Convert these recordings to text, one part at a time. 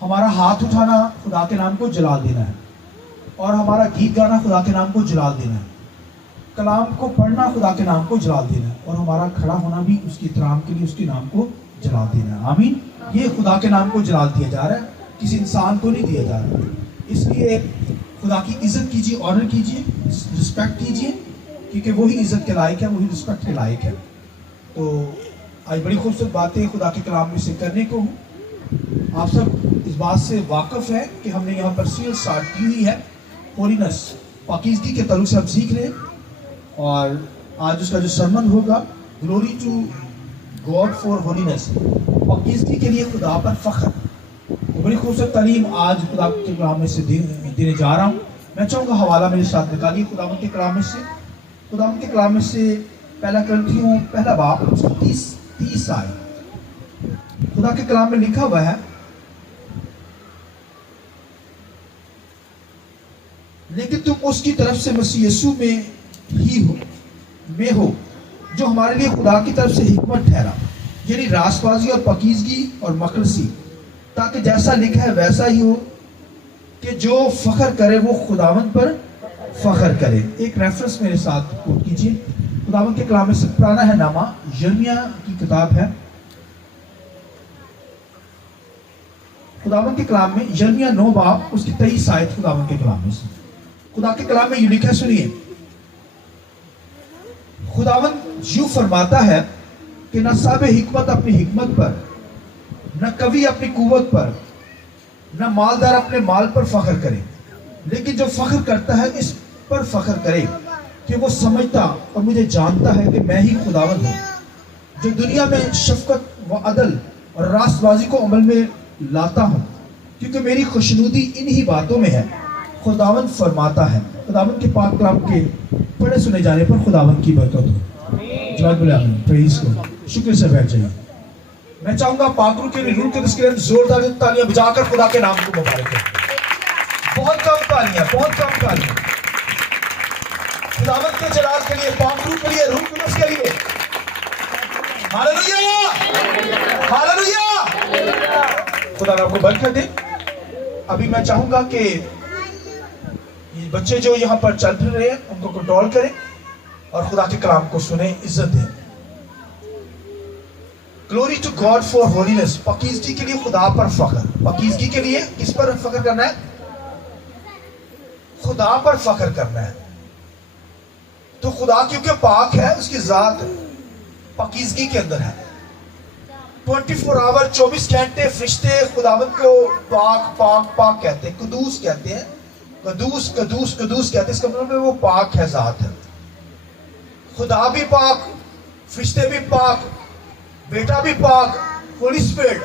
ہمارا ہاتھ اٹھانا خدا کے نام کو جلال دینا ہے، اور ہمارا گیت گانا خدا کے نام کو جلال دینا ہے، کلام کو پڑھنا خدا کے نام کو جلال دینا ہے، اور ہمارا کھڑا ہونا بھی اس کی احترام کے لیے اس کے نام کو جلال دینا ہے۔ آمین۔ یہ خدا کے نام کو جلال دیا جا رہا ہے، کسی انسان کو نہیں دیا جا رہا۔ اس لیے خدا کی عزت کیجیے، آنر کیجیے، رسپیکٹ کیجیے، کیونکہ وہی عزت کے لائق ہے، وہی رسپیکٹ کے لائق ہے۔ تو آج بڑی خوبصورت باتیں خدا کے کلام میں سے کرنے کو ہوں۔ آپ سب اس بات سے واقف ہے کہ ہم نے یہاں پر سیریل سٹارٹ کی ہوئی ہے، ہولینس، پاکیزگی کے تعلق سے ہم سیکھ رہے ہیں، اور آج اس کا جو سرمن ہوگا glory to God for holiness, پاکیزگی کے لیے خدا پر فخر۔ بڑی خوبصورت تعلیم آج خدا کے کلام میں سے دینے جا رہا ہوں۔ میں چاہوں گا حوالہ میرے ساتھ نکالیے خداوند کے کلام میں سے، خداوند کے کلام میں سے پہلا کرنتھیوں پہلا باب 30 آیت۔ خدا کے کلام میں لکھا ہوا ہے، لیکن تم اس کی طرف سے مسیح یسوع میں ہی ہو جو ہمارے لیے خدا کی طرف سے حکمت ٹھہرا، یعنی راست بازی اور پاکیزگی اور مخلصی، تاکہ جیسا لکھا ہے ویسا ہی ہو کہ جو فخر کرے وہ خداوند پر فخر کرے۔ ایک ریفرنس میرے ساتھ کوٹ کیجیے خداوند کے کلام میں سے، پرانا ہے نامہ، یرمیہ کی کتاب ہے، خداوند کے کلام میں یرمیہ 9 باب اس کی 23 آیت خداوند کے کلام میں سے۔ خدا کے کلام میں یہ لکھا، سنیے، خداوند یوں فرماتا ہے کہ نہ صاحب حکمت اپنی حکمت پر، نہ قوی اپنی قوت پر، نہ مالدار اپنے مال پر فخر کرے، لیکن جو فخر کرتا ہے اس پر فخر کرے کہ وہ سمجھتا اور مجھے جانتا ہے کہ میں ہی خداوند ہوں، جو دنیا میں شفقت و عدل اور راست بازی کو عمل میں لاتا ہوں، کیونکہ میری خوشنودی انہی باتوں میں ہے، خداوند فرماتا ہے۔ خداوند کے پاک کلام کے پڑھے سنے جانے پر خداوند کی برکت ہو۔ جواب بولے آمین، پریز کو شکر سے بیٹھ جائیے۔ میں چاہوں گا پاک روح کے روح کے تذکرے میں زوردار تالیاں بجا کر خدا کے نام کو مبارک کریں۔ بہت کم تالیاں، بہت کم تالیاں خداوند کے جلال کے لیے، پاک روح کے لیے، روح القدس کے لیے۔ Hallelujah, hallelujah. خدا آپ کو برکت دے۔ ابھی میں چاہوں گا کہ بچے جو یہاں پر چل پھر رہے ہیں ان کو کنٹرول کریں اور خدا کے کلام کو سنیں، عزت دیں۔ Glory to God for holiness, پاکیزگی کے لیے خدا پر فخر۔ پاکیزگی کے لیے کس پر فخر کرنا ہے؟ خدا پر فخر کرنا ہے۔ تو خدا کیونکہ پاک ہے، اس کی ذات پاکیزگی کے اندر ہے۔ 24 آور 24 گھنٹے فرشتے خداوند کو پاک پاک پاک کہتے ہیں، قدوس کہتے ہیں، قدوس قدوس قدوس کہتے ہیں۔ اس کا مطلب ہے وہ پاک ہے، ذات ہے۔ خدا بھی پاک، فرشتے بھی پاک، بیٹا بھی پاک، ہولی اسپرٹ،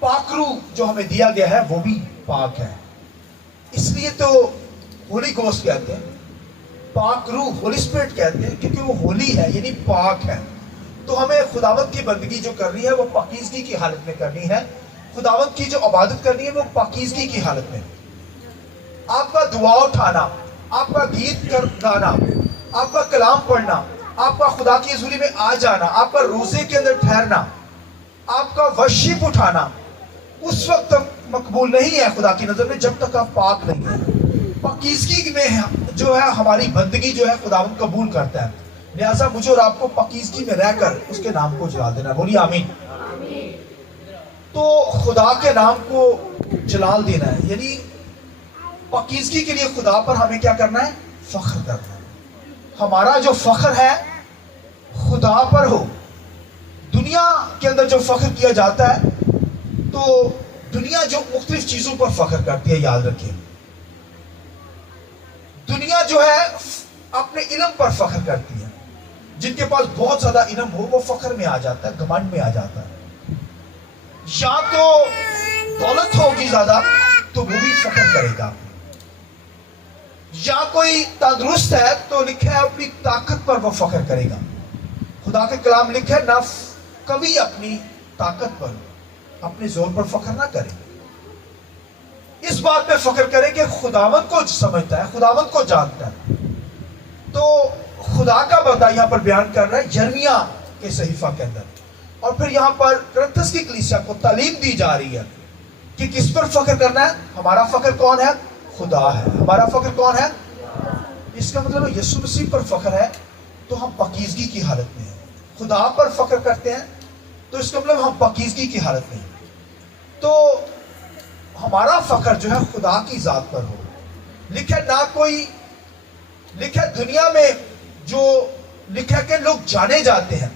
پاک روح جو ہمیں دیا گیا ہے وہ بھی پاک ہے۔ اس لیے تو ہولی گوسٹ کہتے ہیں، پاک روح ہولی اسپرٹ کہتے ہیں، کیونکہ وہ ہولی ہے یعنی پاک ہے۔ تو ہمیں خداوند کی بندگی جو کرنی ہے وہ پاکیزگی کی حالت میں کرنی ہے۔ خداوند کی جو عبادت کرنی ہے وہ پاکیزگی کی حالت میں۔ آپ کا دعا اٹھانا، آپ کا گیت گانا، آپ کا کلام پڑھنا، آپ کا خدا کی حضوری میں آ جانا، آپ کا روزے کے اندر ٹھہرنا، آپ کا ورشپ اٹھانا اس وقت تک مقبول نہیں ہے خدا کی نظر میں جب تک آپ پاک نہیں ہیں۔ پاکیزگی میں جو ہے ہماری بندگی جو ہے خداوند قبول کرتا ہے۔ لہٰذا مجھے اور آپ کو پاکیزگی میں رہ کر اس کے نام کو جلال دینا ہے۔ بولیے آمین۔ تو خدا کے نام کو جلال دینا ہے، یعنی پاکیزگی کے لیے خدا پر ہمیں کیا کرنا ہے؟ فخر کرنا ہے۔ ہمارا جو فخر ہے خدا پر ہو۔ دنیا کے اندر جو فخر کیا جاتا ہے تو دنیا جو مختلف چیزوں پر فخر کرتی ہے، یاد رکھیں، دنیا جو ہے اپنے علم پر فخر کرتی ہے۔ جن کے پاس بہت زیادہ علم ہو وہ فخر میں آ جاتا ہے، گھمنڈ میں آ جاتا ہے۔ یا تو دولت ہوگی زیادہ تو وہ بھی فخر کرے گا، یا کوئی تندرست ہے تو لکھا ہے اپنی طاقت پر وہ فخر کرے گا۔ خدا کے کلام لکھا ہے نہ کبھی اپنی طاقت پر، اپنے زور پر فخر نہ کرے، اس بات پہ فخر کرے کہ خداوند کو سمجھتا ہے، خداوند کو جانتا ہے۔ تو خدا کا بندہ یہاں پر بیان کر رہا ہے یرمیہ کے صحیفہ کے اندر، اور پھر یہاں پر کرنتھس کی کلیسیا کو تعلیم دی جا رہی ہے کہ کس پر فخر کرنا ہے؟ ہمارا فخر کون ہے؟ خدا ہے. ہمارا فخر کون ہے؟ اس کا مطلب یسوع مسیح پر فخر ہے تو ہم پاکیزگی کی حالت میں ہیں. خدا پر فخر کرتے ہیں تو اس کا مطلب ہم پاکیزگی کی حالت میں ہیں. تو ہمارا فخر جو ہے خدا کی ذات پر ہو. لکھا نہ کوئی، لکھا دنیا میں جو لکھا کہ لوگ جانے جاتے ہیں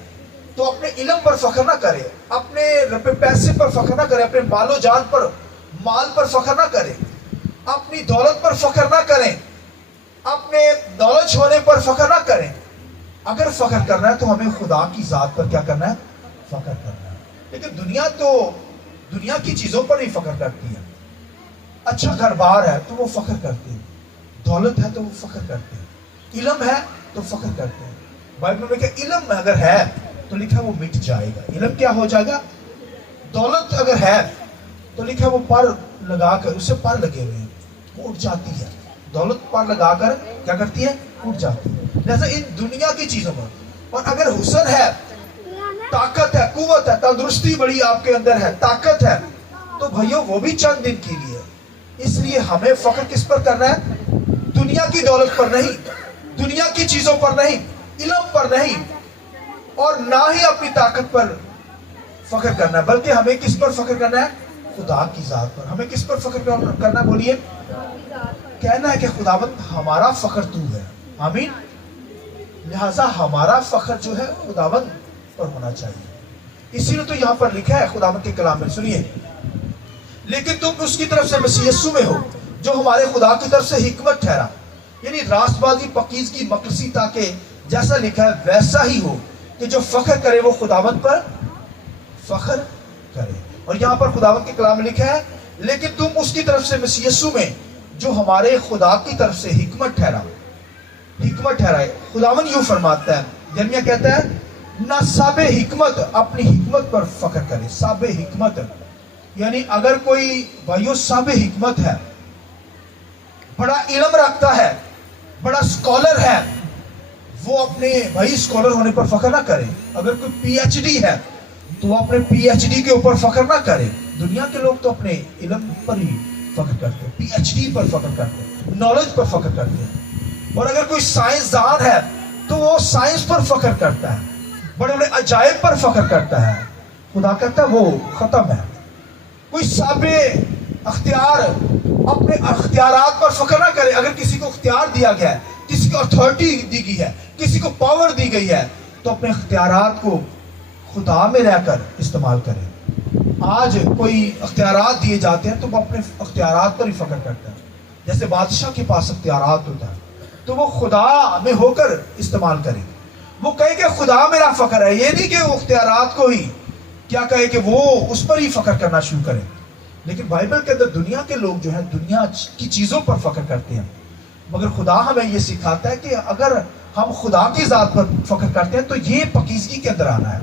تو اپنے علم پر فخر نہ کرے، اپنے پیسے پر فخر نہ کرے، اپنے مال و جان پر، مال پر فخر نہ کرے، اپنی دولت پر فخر نہ کریں، اپنے نالج ہونے پر فخر نہ کریں. اگر فخر کرنا ہے تو ہمیں خدا کی ذات پر کیا کرنا ہے؟ فخر کرنا ہے. لیکن دنیا تو دنیا کی چیزوں پر ہی فخر کرتی ہے. اچھا گھر بار ہے تو وہ فخر کرتے ہیں، دولت ہے تو وہ فخر کرتے ہیں، علم ہے تو فخر کرتے ہیں. بائبل میں کہ علم اگر ہے تو لکھا وہ مٹ جائے گا. علم کیا ہو جائے گا؟ دولت اگر ہے تو لکھا وہ پر لگا کر، اسے پر لگے ہوئے ہیں، وہ اٹھ جاتی ہے. دولت پر لگا کر کیا کرتی ہے؟ اٹھ جاتی ہے. جیسا ان دنیا کی چیزوں پر. اور اگر حسن ہے، طاقت ہے، قوت ہے، تندرستی بڑی آپ کے اندر ہے، طاقت ہے، تو بھائیو وہ بھی چند دن کے لیے. اس لیے ہمیں فخر کس پر کرنا ہے؟ دنیا کی دولت پر نہیں، دنیا کی چیزوں پر نہیں، علم پر نہیں، اور نہ ہی اپنی طاقت پر فخر کرنا ہے، بلکہ ہمیں کس پر فخر کرنا ہے؟ خدا کی ذات پر. ہمیں کس پر فخر کرنا؟ بولیے. کہنا ہے کہ خداوند ہمارا فخر تو ہے. آمین. لہذا ہمارا فخر جو ہے خداوند پر ہونا چاہیے. اسی لیے تو یہاں پر لکھا ہے خداوند کے کلام میں، سنیے، لیکن تم اس کی طرف سے مسیح یسوع میں ہو جو ہمارے خدا کی طرف سے حکمت ٹھہرا. یعنی راست بازی، پاکیزگی، مقدسی، تاکہ جیسا لکھا ہے ویسا ہی ہو کہ جو فخر کرے وہ خداوند پر فخر کرے. اور یہاں پر خداوند کے کلام میں لکھا ہے لیکن تم اس کی طرف سے مسیح یسوع میں جو ہمارے خدا کی طرف سے حکمت ٹھہرا. حکمت ٹھہرائے. خداوند یوں فرماتا ہے، یرمیہ کہتا ہے نہ صاحب حکمت اپنی حکمت پر فخر کرے. صاحب حکمت یعنی اگر کوئی بھائیو صاحب حکمت ہے، بڑا علم رکھتا ہے، بڑا اسکالر ہے، وہ اپنے بھائی اسکالر ہونے پر فخر نہ کرے. اگر کوئی پی ایچ ڈی ہے تو وہ اپنے پی ایچ ڈی کے اوپر فخر نہ کرے. دنیا کے لوگ تو اپنے علم پر ہی فخر کرتے ہیں، پی ایچ ڈی پر فخر کرتے ہیں، نالج پر فخر کرتے ہیں. اور اگر کوئی سائنسدان ہے تو وہ سائنس پر فخر کرتا ہے، بڑے بڑے عجائب پر فخر کرتا ہے. خدا کہتا ہے وہ ختم ہے. کوئی صاحب اختیار اپنے اختیارات پر فخر نہ کرے. اگر کسی کو اختیار دیا گیا ہے، کسی کو اتھارٹی دی گئی ہے، کسی کو پاور دی گئی ہے، تو اپنے اختیارات کو خدا میں رہ کر استعمال کرے. آج کوئی اختیارات دیے جاتے ہیں تو وہ اپنے اختیارات پر ہی فخر کرتا ہے. جیسے بادشاہ کے پاس اختیارات ہوتا ہے تو وہ خدا میں ہو کر استعمال کرے. وہ کہے کہ خدا میرا فخر ہے، یہ نہیں کہ وہ اختیارات کو ہی کیا کہے کہ وہ اس پر ہی فخر کرنا شروع کرے. لیکن بائبل کے اندر دنیا کے لوگ جو ہیں دنیا کی چیزوں پر فخر کرتے ہیں، مگر خدا ہمیں یہ سکھاتا ہے کہ اگر ہم خدا کی ذات پر فخر کرتے ہیں تو یہ پاکیزگی کے اندر آنا ہے.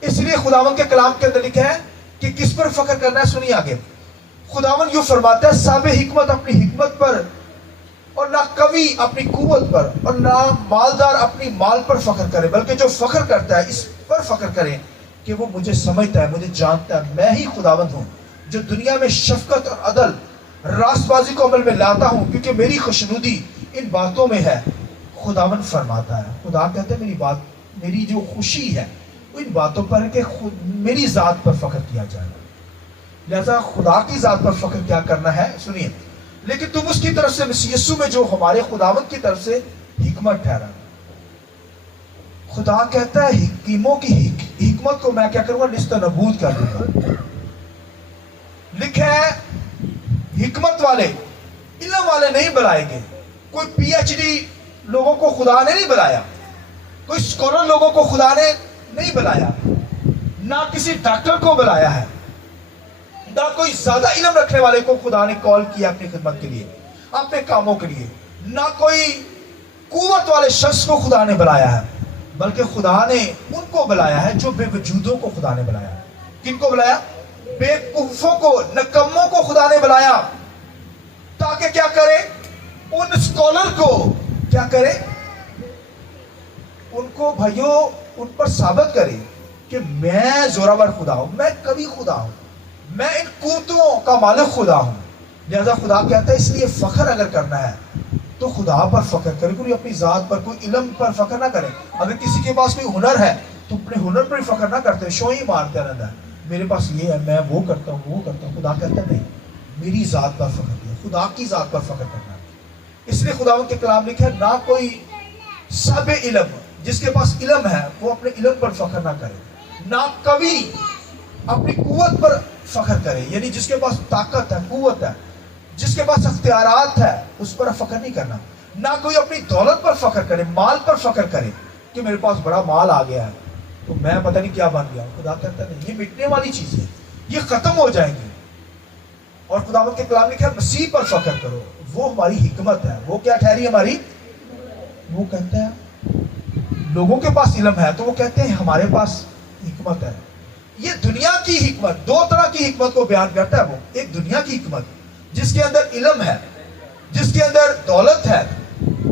اس لیے خداوند کے کلام کے اندر لکھا ہے کہ کس پر فخر کرنا ہے. سنیے آگے. خداوند یوں فرماتا ہے صاحب حکمت اپنی حکمت پر، اور نہ قوی اپنی قوت پر، اور نہ مالدار اپنی مال پر فخر کرے، بلکہ جو فخر کرتا ہے اس پر فخر کرے کہ وہ مجھے سمجھتا ہے، مجھے جانتا ہے. میں ہی خداوند ہوں جو دنیا میں شفقت اور عدل، راست بازی کو عمل میں لاتا ہوں، کیونکہ میری خوشنودی ان باتوں میں ہے. خداوند فرماتا ہے، خدا کہتے ہیں میری جو خوشی ہے وہ ان باتوں پر ہے کہ میری ذات پر فخر کیا جائے. لہذا خدا کی ذات پر فخر کیا کرنا ہے. سنیے، لیکن تم اس کی طرف سے مسیح یسوع میں جو ہمارے خداوند کی طرف سے حکمت ٹھہرا. خدا کہتا ہے حکیموں کی حکمت کو میں کیا کروں گا؟ نست نبود کر دوں گا. لکھا ہے حکمت والے، علم والے نہیں بلائے گئے. کوئی پی ایچ ڈی لوگوں کو خدا نے نہیں بلایا، کوئی اسکالر لوگوں کو خدا نے نہیں بلایا، نہ کسی ڈاکٹر کو بلایا ہے، نہ کوئی زیادہ علم رکھنے والے کو خدا نے کال کیا اپنی خدمت کے لیے، اپنے کاموں کے لیے. نہ کوئی قوت والے شخص کو خدا نے بلایا ہے، بلکہ خدا نے ان کو بلایا ہے جو بے وجودوں کو خدا نے بلایا. کن کو بلایا؟ بے وقوفوں کو، نکموں کو خدا نے بلایا، تاکہ کیا کرے؟ ان اسکالر کو کیا کرے؟ ان کو بھائیوں ان پر ثابت کرے کہ میں زوراور خدا ہوں، میں قوی خدا ہوں، میں ان قوتوں کا مالک خدا ہوں. لہذا خدا کہتا ہے اس لیے فخر اگر کرنا ہے تو خدا پر فخر کرے, کوئی اپنی ذات پر, کوئی علم پر فخر نہ کرے. اگر کسی کے پاس کوئی ہنر ہے تو اپنے ہنر پر ہی فخر نہ کرتے, شو ہی مارتے رہتا ہے, میرے پاس یہ ہے, میں وہ کرتا ہوں, وہ کرتا ہوں. خدا کہتا ہے نہیں, میری ذات پر فخر کیا, خدا کی ذات پر فخر کرنا. اس لیے خداوند کے کلام لکھا ہے نہ کوئی صاحب علم جس کے پاس علم ہے وہ اپنے علم پر فخر نہ کرے, نہ کبھی اپنی قوت پر فخر کرے, یعنی جس کے پاس طاقت ہے, قوت ہے, جس کے پاس اختیارات ہے اس پر فخر نہیں کرنا. نہ کوئی اپنی دولت پر فخر کرے, مال پر فخر کرے کہ میرے پاس بڑا مال آ گیا ہے تو میں پتہ نہیں کیا بن گیا. خدا کہتا نہیں, یہ مٹنے والی چیز ہے, یہ ختم ہو جائیں گی. اور خداوند کے کلام لکھا ہے مسیح پر فخر کرو, وہ ہماری حکمت ہے. وہ کیا ٹھہری ہماری, وہ کہتا ہے لوگوں کے پاس علم ہے تو وہ کہتے ہیں ہمارے پاس حکمت ہے. یہ دنیا کی حکمت, دو طرح کی حکمت کو بیان کرتا ہے. وہ ایک دنیا کی حکمت جس کے اندر علم ہے, جس کے اندر دولت ہے,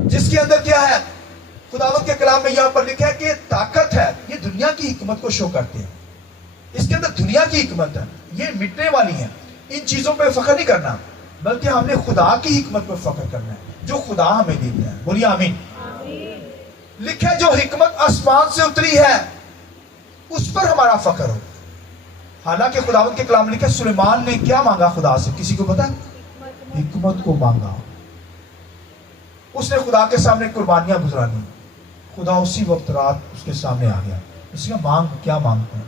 جس کے اندر کیا ہے, خداوند کے کلام میں یہاں پر لکھا ہے کہ طاقت ہے. یہ دنیا کی حکمت کو شو کرتے ہیں, اس کے اندر دنیا کی حکمت ہے, یہ مٹنے والی ہے. ان چیزوں پہ فخر نہیں کرنا بلکہ ہم نے خدا کی حکمت پر فخر کرنا ہے جو خدا ہمیں دیتا ہے. بولیے آمین. لکھا ہے جو حکمت آسمان سے اتری ہے اس پر ہمارا فخر ہو. حالانکہ خداوند کے کلام لکھا ہے سلیمان نے کیا مانگا خدا سے, کسی کو پتا ہے؟ حکمت کو مانگا. اس نے خدا کے سامنے قربانیاں گزرانی, خدا اسی وقت رات اس کے سامنے آ گیا. اس کا مانگ کیا مانگتا ہے.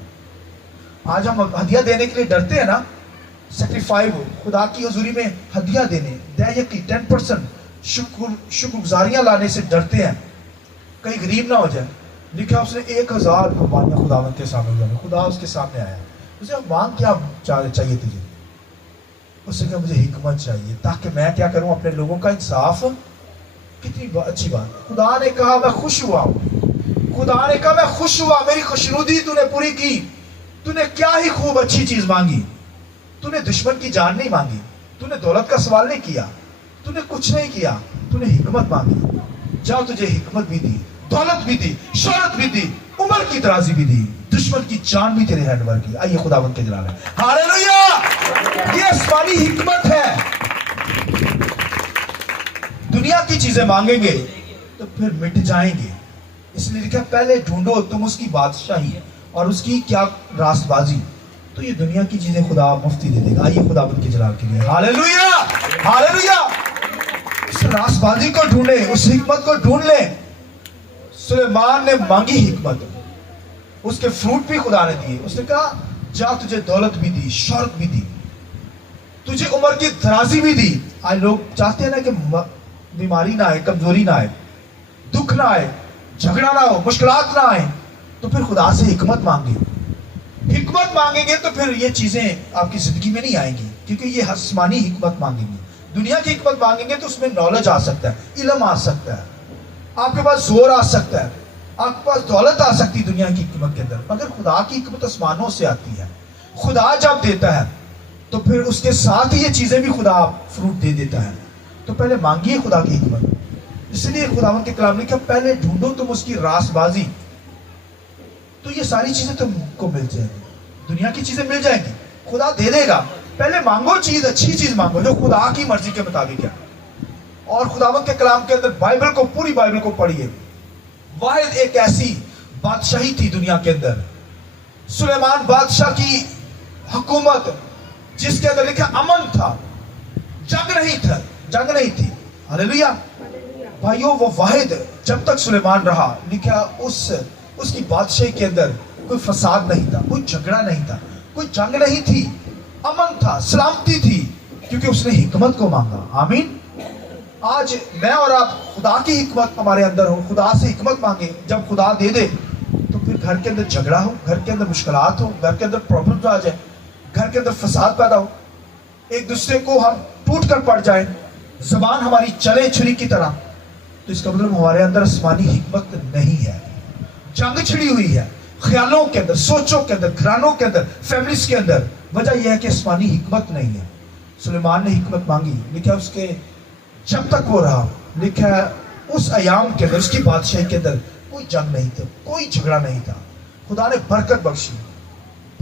آج ہم ہدیہ دینے کے لیے ڈرتے ہیں نا, سیکریفائی ہو خدا کی حضوری میں ہدیہ دینے, دیا 10% شکر گزاریاں لانے سے ڈرتے ہیں کہیں غریب نہ ہو جائے. لکھا اس نے 1000 قربانیاں خداوند کے سامنے لانے. خدا اس کے سامنے آیا, اسے مانگ کیا چاہیے تجھے. اس نے کہا مجھے حکمت چاہیے تاکہ میں کیا کروں, اپنے لوگوں کا انصاف. کتنی اچھی بات. خدا نے کہا میں خوش ہوا ہوں, خدا نے کہا میں خوش ہوا, میری خوشنودی تو نے پوری کی. تو نے کیا ہی خوب اچھی چیز مانگی, تو نے دشمن کی جان نہیں مانگی, تو نے دولت کا سوال نہیں کیا, تو نے کچھ نہیں کیا, تو نے حکمت مانگی. جاؤ تجھے حکمت بھی دی, دولت بھی دی, شہرت بھی دی, عمر کی درازی بھی دی, دشمن کی جان بھی تیرے ہینڈ ور کی. آئیے خداوند کے جلال ہے. ہاللیلویا. یہ آسمانی حکمت ہے. دنیا کی چیزیں مانگیں گے تو پھر مٹ جائیں گے. اس لیے لکھا پہلے ڈھونڈو تم اس کی بادشاہی اور اس کی کیا راست بازی, تو یہ دنیا کی چیزیں خدا مفتی دے دے گا. آئیے خداوند کے جلال کے لیے ہاللیلویا. ہاللیلویا. اس راست بازی کو ڈھونڈے, اس حکمت کو ڈھونڈ لیں. سلیمان نے مانگی حکمت, اس کے فروٹ بھی خدا نے دیے. اس نے کہا جا تجھے دولت بھی دی, شہرت بھی دی, تجھے عمر کی درازی بھی دی. آج لوگ چاہتے ہیں نا کہ بیماری نہ آئے, کمزوری نہ آئے, دکھ نہ آئے, جھگڑا نہ ہو, مشکلات نہ آئے, تو پھر خدا سے حکمت مانگے. حکمت مانگیں گے تو پھر یہ چیزیں آپ کی زندگی میں نہیں آئیں گی, کیونکہ یہ آسمانی حکمت مانگیں گے. دنیا کی حکمت مانگیں گے تو اس میں نالج آ سکتا ہے, علم آ سکتا ہے, آپ کے پاس زور آ سکتا ہے, آپ کے پاس دولت آ سکتی ہے دنیا کی حکمت کے اندر. مگر خدا کی حکمت آسمانوں سے آتی ہے. خدا جب دیتا ہے تو پھر اس کے ساتھ ہی یہ چیزیں بھی خدا فروٹ دے دیتا ہے. تو پہلے مانگیے خدا کی حکمت. اس لیے خداوند کے کلام نے کہا پہلے ڈھونڈو تم اس کی راست بازی, تو یہ ساری چیزیں تم کو مل جائیں گی. دنیا کی چیزیں مل جائیں گی, خدا دے دے گا. پہلے مانگو چیز, اچھی چیز مانگو جو خدا کی مرضی کے مطابق ہے. اور خداوند کے کلام کے اندر بائبل کو, پوری بائبل کو پڑھیے. واحد ایک ایسی بادشاہی تھی دنیا کے اندر, سلیمان بادشاہ کی حکومت, جس کے اندر لکھا امن تھا, جنگ نہیں تھی. ہاللیلویا. بھائیو وہ واحد جب تک سلیمان رہا, لکھا اس کی بادشاہی کے اندر کوئی فساد نہیں تھا, کوئی جھگڑا نہیں تھا, کوئی جنگ نہیں تھی, امن تھا, سلامتی تھی, کیونکہ اس نے حکمت کو مانگا. آمین. آج میں اور آپ خدا کی حکمت ہمارے اندر ہو, خدا سے حکمت مانگے. جب خدا دے دے تو پھر گھر کے اندر جھگڑا ہو, گھر کے اندر مشکلات ہو, گھر کے اندر پرابلمز آ جائیں, گھر کے اندر فساد پیدا ہو, ایک دوسرے کو ہم ٹوٹ کر پڑ جائیں, زبان ہماری چلے چھری کی طرح, تو اس کا مطلب ہمارے اندر آسمانی حکمت نہیں ہے. جنگ چھڑی ہوئی ہے خیالوں کے اندر, سوچوں کے اندر, گھرانوں کے اندر, فیملیز کے اندر. وجہ یہ ہے کہ آسمانی حکمت نہیں ہے. سلیمان نے حکمت مانگی, لکھا اس کے جب تک وہ رہا, لکھا ہے اس ایام کے اندر, اس کی بادشاہی کے اندر کوئی جنگ نہیں تھا, کوئی جھگڑا نہیں تھا. خدا نے برکت بخشی,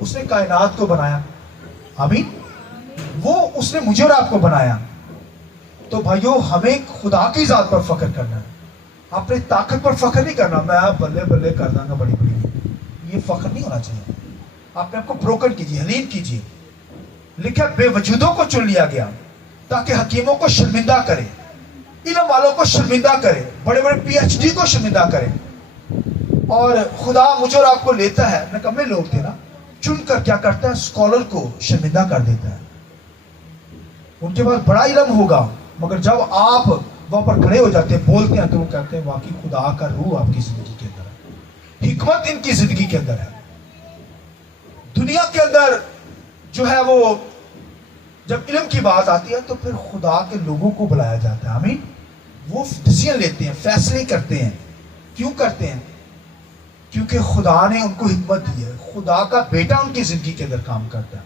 اس نے کائنات کو بنایا, آمین. وہ اس نے مجھے اور آپ کو بنایا. تو بھائیو ہمیں خدا کی ذات پر فخر کرنا ہے, اپنے طاقت پر فخر نہیں کرنا. میں بلے بلے کر دوں گا بڑی بڑی, یہ فخر نہیں ہونا چاہیے. اپنے آپ کو بروکن کیجیے, حلیم کیجیے. لکھا بے وجودوں کو چن لیا گیا تاکہ حکیموں کو شرمندہ کرے, علم والوں کو شرمندہ کرے, بڑے بڑے پی ایچ ڈی کو شرمندہ کرے. اور خدا مجھے اور آپ کو لیتا ہے, نکمے لوگ تھے نا, چن کر کیا کرتا ہے, اسکالر کو شرمندہ کر دیتا ہے. ان کے پاس بڑا علم ہوگا, مگر جب آپ وہاں پر کھڑے ہو جاتے ہیں, بولتے ہیں, تو وہ کہتے ہیں واقعی خدا کا روح آپ کی زندگی کے اندر ہے, حکمت ان کی زندگی کے اندر ہے. دنیا کے اندر جو ہے وہ جب علم کی بات آتی ہے تو پھر خدا کے لوگوں کو بلایا جاتا ہے, آمین. وہ ڈیسیژن لیتے ہیں, فیصلے کرتے ہیں. کیوں کرتے ہیں؟ کیونکہ خدا نے ان کو حکمت دی ہے, خدا کا بیٹا ان کی زندگی کے اندر کام کرتا ہے.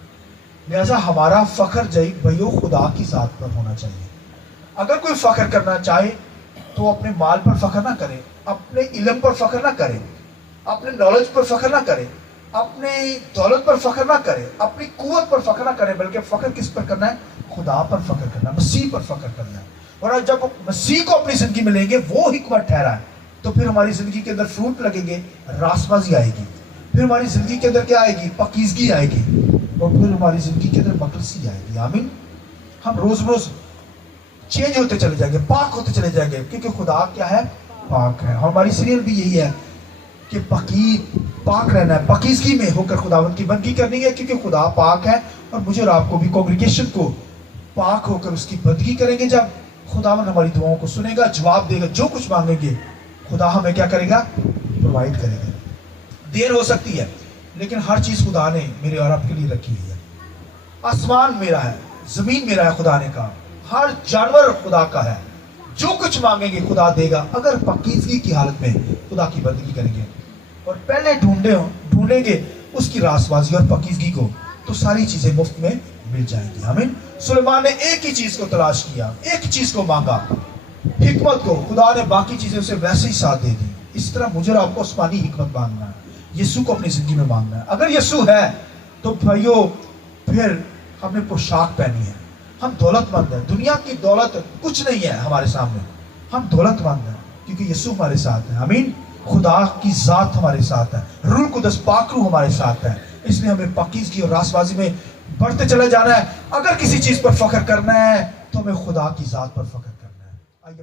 لہذا ہمارا فخر بھائیو خدا کی ذات پر ہونا چاہیے. اگر کوئی فخر کرنا چاہے تو اپنے مال پر فخر نہ کرے, اپنے علم پر فخر نہ کرے, اپنے نالج پر فخر نہ کرے, اپنی دولت پر فخر نہ کرے, اپنی قوت پر فخر نہ کرے, بلکہ فخر کس پر کرنا ہے؟ خدا پر فخر کرنا ہے, مسیح پر فخر کرنا ہے. اور جب مسیح کو اپنی زندگی میں لیں گے, وہ حکمت ٹھہرا ہے, تو پھر ہماری زندگی کے اندر فروٹ لگیں گے, راست بازی آئے گی. پھر ہماری زندگی کے اندر کیا آئے گی؟ پاکیزگی آئے گی. اور پھر ہماری زندگی کے اندر مقدسی آئے گی, آمین. ہم روز روز چینج ہوتے چلے جائیں گے, پاک ہوتے چلے جائیں گے, کیونکہ خدا کیا ہے؟ پاک ہے. ہماری سیریل بھی یہی ہے کہ پاک رہنا ہے, پاکیزگی میں ہو کر خداوند کی بندگی کرنی ہے, کیونکہ خدا پاک ہے. اور مجھے اور آپ کو بھی کانگریگیشن کو پاک ہو کر اس کی بندگی کریں گے. جب خداوند ہماری دعاؤں کو سنے گا, جواب دے گا, جو کچھ مانگیں گے خدا ہمیں کیا کرے گا؟ پرووائڈ کرے گا. دیر ہو سکتی ہے لیکن ہر چیز خدا نے میرے اور آپ کے لیے رکھی ہوئی ہے. آسمان میرا ہے, زمین میرا ہے خدا نے کہا, ہر جانور خدا کا ہے. جو کچھ مانگیں گے خدا دے گا, اگر پاکیزگی کی حالت میں خدا کی بندگی کریں گے اور پہلے ڈھونڈیں گے اس کی راست بازی اور پاکیزگی کو, تو ساری چیزیں مفت میں مل جائیں گی, آمین. سلیمان نے ایک ہی چیز کو تلاش کیا, ایک ہی چیز کو مانگا, حکمت کو. خدا نے باقی چیزیں اسے ویسے ہی ساتھ دے دی. اس طرح مجھے آپ کو آسمانی حکمت مانگنا ہے, یسوع کو اپنی زندگی میں مانگنا ہے. اگر یسوع ہے تو بھائیو پھر ہم نے پوشاک پہنی ہے, ہم دولت مند ہیں. دنیا کی دولت کچھ نہیں ہے ہمارے سامنے, ہم دولت مند ہیں کیونکہ یسوع ہمارے ساتھ ہے, آمین. خدا کی ذات ہمارے ساتھ ہے, روح القدس پاک روح ہمارے ساتھ ہے. اس لیے ہمیں پاکیزگی اور راست بازی میں بڑھتے چلے جانا ہے. اگر کسی چیز پر فخر کرنا ہے تو ہمیں خدا کی ذات پر فخر کرنا ہے. آئیے